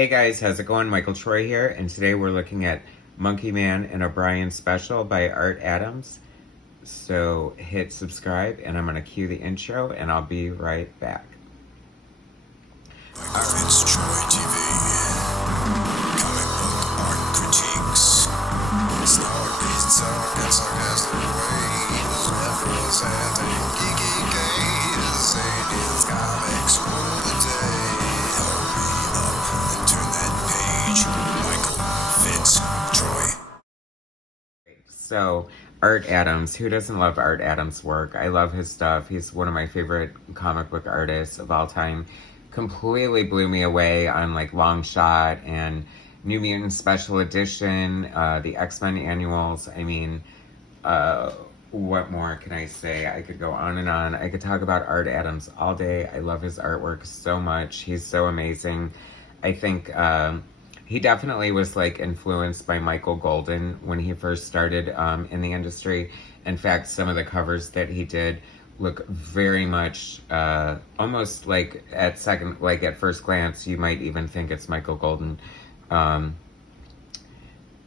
Hey guys, how's it going? Michael Troy here, and today we're looking at Monkeyman and O'Brien Special by Art Adams. So hit subscribe, and I'm going to cue the intro, and I'll be right back. MichaelFitzTroytv, comic book art critiques. Stories talk in sarcastic ways, levels and geeky gaze. Sadie's comics rule the day. Hurry up and turn that page. Michael Fitz Troy. So, Art Adams, who doesn't love Art Adams' work? I love his stuff. He's one of my favorite comic book artists of all time. Completely blew me away on like Long Shot and New Mutants Special Edition, the X-Men annuals. I mean, what more can I say? I could go on and on. I could talk about Art Adams all day. I love his artwork so much. He's so amazing. I think he definitely was like influenced by Michael Golden when he first started in the industry. In fact, some of the covers that he did look very much almost like at first glance you might even think it's Michael Golden.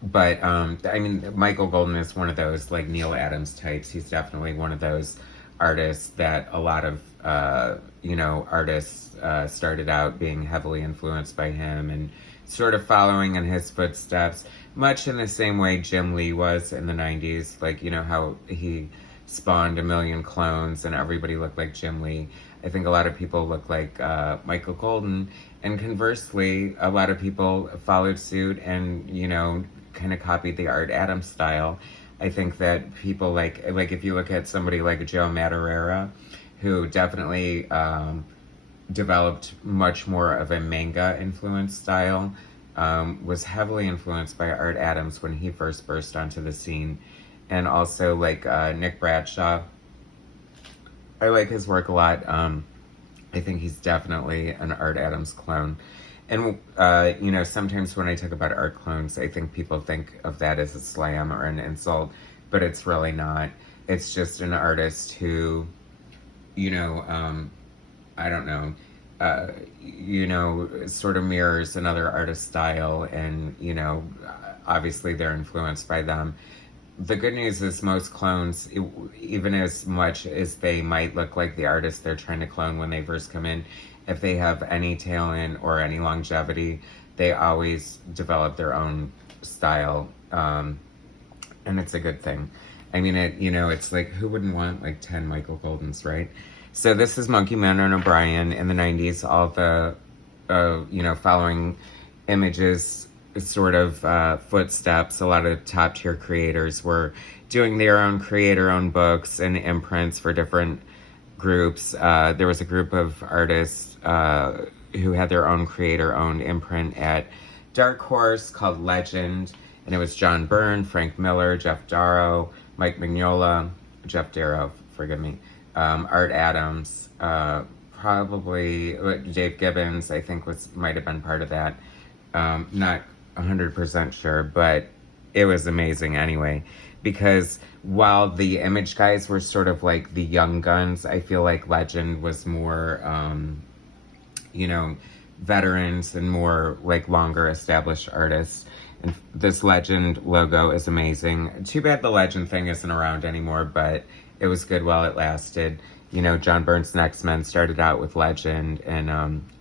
But I mean, Michael Golden is one of those like Neil Adams types. He's definitely one of those artists that a lot of artists started out being heavily influenced by him and sort of following in his footsteps, much in the same way Jim Lee was in the 90s. Like, you know how he spawned a million clones and everybody looked like Jim Lee. I think a lot of people look like Michael Golden, and conversely, a lot of people followed suit and, kind of copied the Art Adams style. I think that people like if you look at somebody like Joe Madureira, who definitely developed much more of a manga influenced style, was heavily influenced by Art Adams when he first burst onto the scene. And also like Nick Bradshaw. I like his work a lot. I think he's definitely an Art Adams clone. And, sometimes when I talk about art clones, I think people think of that as a slam or an insult, but it's really not. It's just an artist who, I don't know, sort of mirrors another artist's style, and, obviously they're influenced by them. The good news is most clones, even as much as they might look like the artist they're trying to clone when they first come in, if they have any talent or any longevity, they always develop their own style, and it's a good thing. I mean, it's like, who wouldn't want like 10 Michael Goldens, right? So this is Monkeyman and O'Brien in the 90s, all the, following images, sort of footsteps. A lot of top tier creators were doing their own creator-owned books and imprints for different groups. There was a group of artists who had their own creator-owned imprint at Dark Horse called Legend, and it was John Byrne, Frank Miller, Jeff Darrow, Mike Mignola, Jeff Darrow, forgive me, Art Adams, probably Dave Gibbons, I think might have been part of that. Not 100% sure, but it was amazing anyway, because while the image guys were sort of like the young guns, I feel like Legend was more, veterans and more like longer established artists. And this Legend logo is amazing. Too bad the Legend thing isn't around anymore, but it was good while it lasted. John Byrne's X-Men started out with Legend, and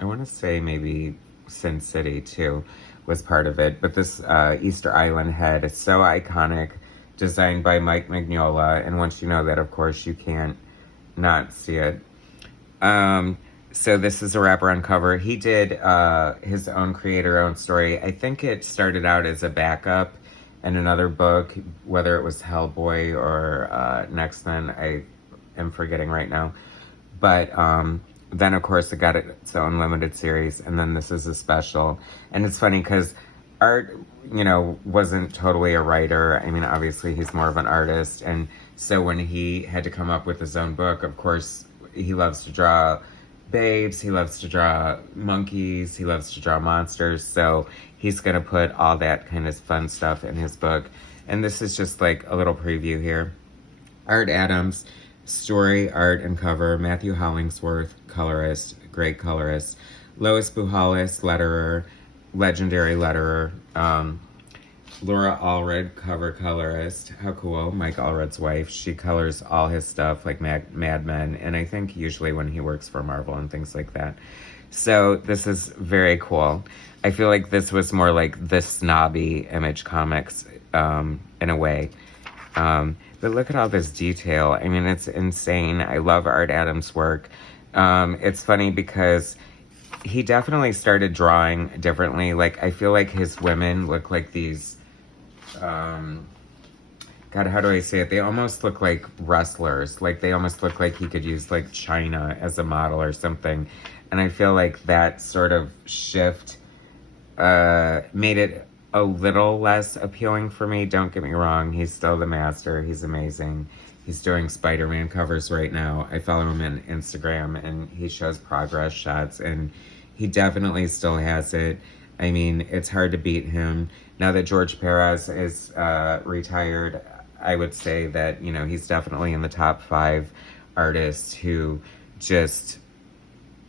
I want to say maybe Sin City too was part of it. But this Easter Island head is so iconic, designed by Mike Mignola, and once you know that, of course, you can't not see it. So this is a wraparound cover. He did his own creator-owned story. I think it started out as a backup in another book, whether it was Hellboy or X-Men. I am forgetting right now. But then, of course, it got its own limited series, and then this is a special. And it's funny because Art, wasn't totally a writer. I mean, obviously, he's more of an artist. And so when he had to come up with his own book, of course, he loves to draw babes, he loves to draw monkeys, he loves to draw monsters. So he's going to put all that kind of fun stuff in his book. And this is just like a little preview here. Art Adams, story, art, and cover. Matthew Hollingsworth, colorist, great colorist. Lois Buhalis, letterer. legendary letterer. Laura Allred, cover colorist. How cool. Mike Allred's wife. She colors all his stuff like Mad Men, and I think usually when he works for Marvel and things like that. So this is very cool. I feel like this was more like the snobby Image Comics in a way. But look at all this detail. I mean, it's insane. I love Art Adams' work. It's funny because he definitely started drawing differently. Like, I feel like his women look like these... God, how do I say it? They almost look like wrestlers. Like, they almost look like he could use, like, China as a model or something. And I feel like that sort of shift made it a little less appealing for me. Don't get me wrong. He's still the master. He's amazing. He's doing Spider-Man covers right now. I follow him on Instagram, and he shows progress shots, and he definitely still has it. I mean, it's hard to beat him. Now that George Perez is retired, I would say that, you know, he's definitely in the top 5 artists who just,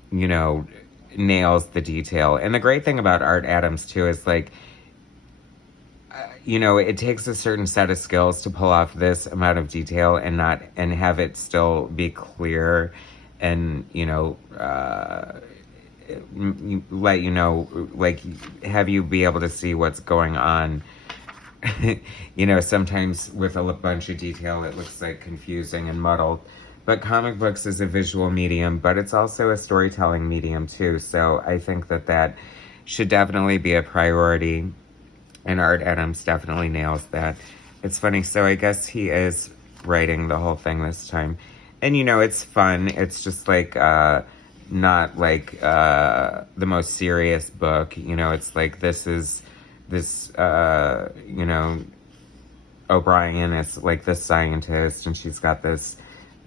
you know, nails the detail. And the great thing about Art Adams, too, is, like, you know, it takes a certain set of skills to pull off this amount of detail and have it still be clear and, you know, let you know, like, have you be able to see what's going on. You know, sometimes with a bunch of detail, it looks like confusing and muddled. But comic books is a visual medium, but it's also a storytelling medium too. So I think that should definitely be a priority. And Art Adams definitely nails that. It's funny. So I guess he is writing the whole thing this time. And, you know, it's fun. It's just like, not like the most serious book. You know, it's like this, you know, O'Brien is like this scientist, and she's got this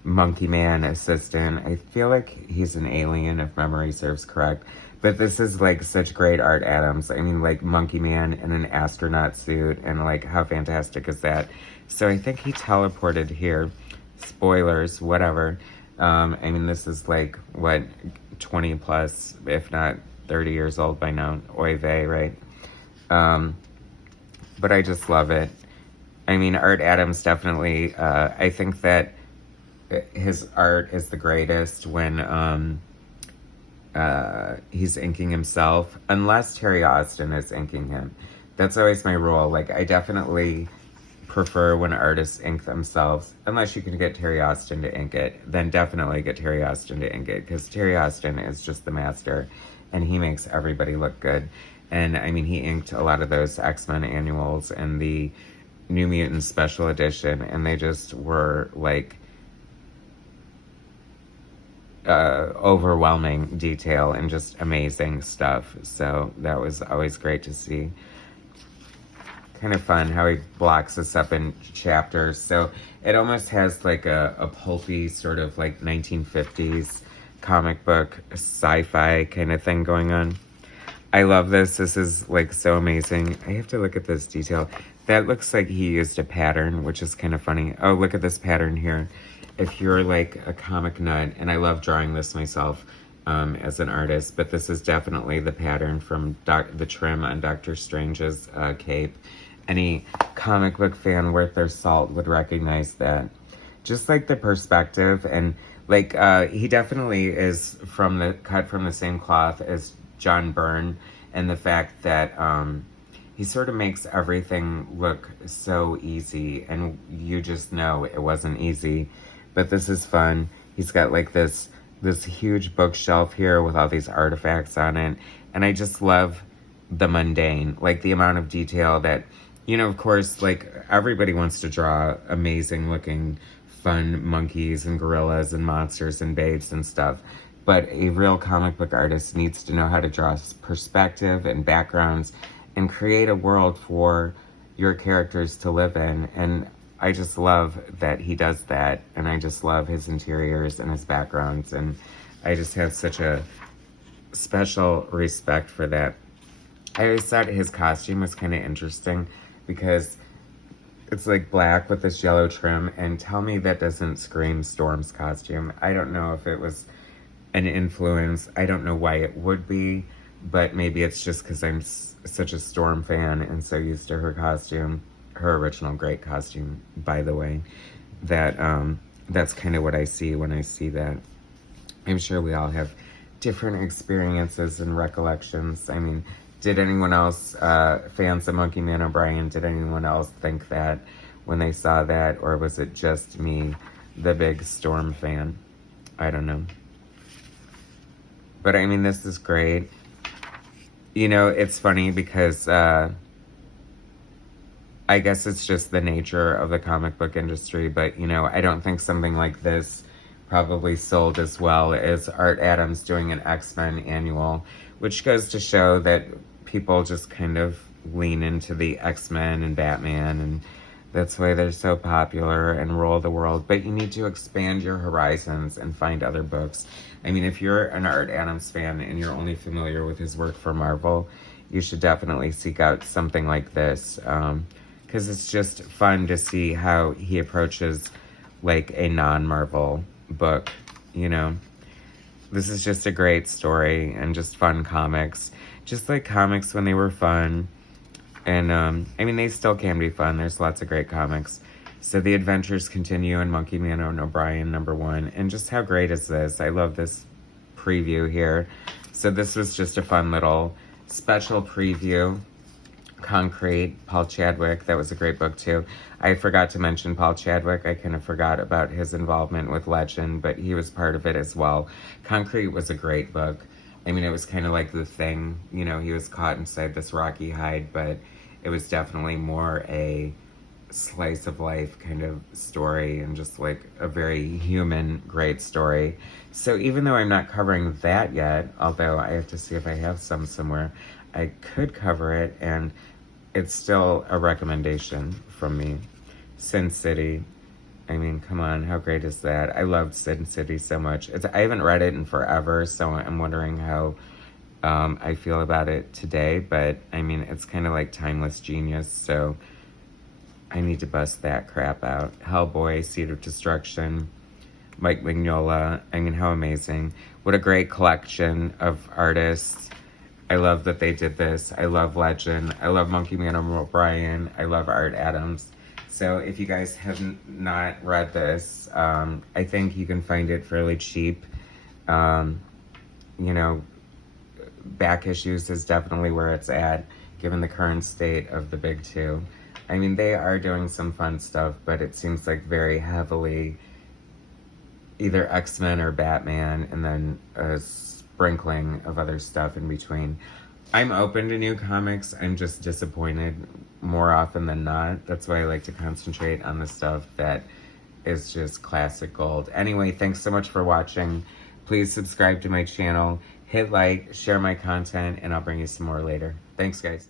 Monkeyman assistant. I feel like he's an alien, if memory serves correct. But this is like such great Art Adams. I mean, like Monkeyman in an astronaut suit, and like how fantastic is that? So I think he teleported here. Spoilers, whatever. I mean, this is like, what, 20 plus, if not 30 years old by now. Oy vey, right? But I just love it. I mean, Art Adams definitely, I think that his art is the greatest when he's inking himself, unless Terry Austin is inking him. That's always my rule. Like, I definitely prefer when artists ink themselves, unless you can get Terry Austin to ink it, then definitely get Terry Austin to ink it, because Terry Austin is just the master, and he makes everybody look good. And I mean, he inked a lot of those X-Men annuals and the New Mutants special edition, and they just were like overwhelming detail and just amazing stuff. So that was always great to see. Kind of fun how he blocks us up in chapters. So it almost has like a pulpy sort of like 1950s comic book sci-fi kind of thing going on. I love this. This is like so amazing. I have to look at this detail. That looks like he used a pattern, which is kind of funny. Oh, look at this pattern here. If you're like a comic nut, and I love drawing this myself as an artist, but this is definitely the pattern from the trim on Doctor Strange's cape. Any comic book fan worth their salt would recognize that. Just like the perspective, and like he definitely is cut from the same cloth as John Byrne, and the fact that he sort of makes everything look so easy, and you just know it wasn't easy. But this is fun. He's got like this huge bookshelf here with all these artifacts on it, and I just love the mundane, like the amount of detail that, you know, of course, like everybody wants to draw amazing looking, fun monkeys and gorillas and monsters and babes and stuff. But a real comic book artist needs to know how to draw perspective and backgrounds and create a world for your characters to live in. And I just love that he does that. And I just love his interiors and his backgrounds. And I just have such a special respect for that. I always thought his costume was kind of interesting because it's like black with this yellow trim. And tell me that doesn't scream Storm's costume. I don't know if it was an influence. I don't know why it would be, but maybe it's just because I'm such a Storm fan and so used to her costume, her original great costume, by the way, that that's kind of what I see when I see that. I'm sure we all have different experiences and recollections. I mean, did anyone else, fans of Monkeyman O'Brien, did anyone else think that when they saw that, or was it just me, the big Storm fan? I don't know. But I mean, this is great. You know, it's funny because I guess it's just the nature of the comic book industry, but you know, I don't think something like this probably sold as well as Art Adams doing an X-Men annual, which goes to show that people just kind of lean into the X-Men and Batman, and that's why they're so popular and rule the world. But you need to expand your horizons and find other books. I mean, if you're an Art Adams fan and you're only familiar with his work for Marvel, you should definitely seek out something like this, because it's just fun to see how he approaches like a non-Marvel book, you know. This is just a great story and just fun comics, just like comics when they were fun. And I mean, they still can be fun. There's lots of great comics. So the adventures continue in Monkeyman and O'Brien #1. And just how great is this? I love this preview here. So this was just a fun little special preview. Concrete, Paul Chadwick, that was a great book too. I forgot to mention Paul Chadwick. I kind of forgot about his involvement with Legend, but he was part of it as well. Concrete was a great book. I mean, it was kind of like The Thing, you know, he was caught inside this rocky hide, but it was definitely more a slice of life kind of story and just like a very human, great story. So even though I'm not covering that yet, although I have to see if I have some somewhere, I could cover it, and it's still a recommendation from me. Sin City. I mean, come on, how great is that? I loved Sin City so much. I haven't read it in forever, so I'm wondering how I feel about it today, but I mean, it's kind of like timeless genius, so I need to bust that crap out. Hellboy, Seed of Destruction, Mike Mignola. I mean, how amazing. What a great collection of artists. I love that they did this. I love Legend. I love Monkeyman O'Brien. I love Art Adams. So if you guys have not read this, I think you can find it fairly cheap. You know, back issues is definitely where it's at, given the current state of the big two. I mean, they are doing some fun stuff, but it seems like very heavily either X-Men or Batman, and then a sprinkling of other stuff in between. I'm open to new comics. I'm just disappointed more often than not. That's why I like to concentrate on the stuff that is just classic gold. Anyway, thanks so much for watching. Please subscribe to my channel, hit like, share my content, and I'll bring you some more later. Thanks, guys.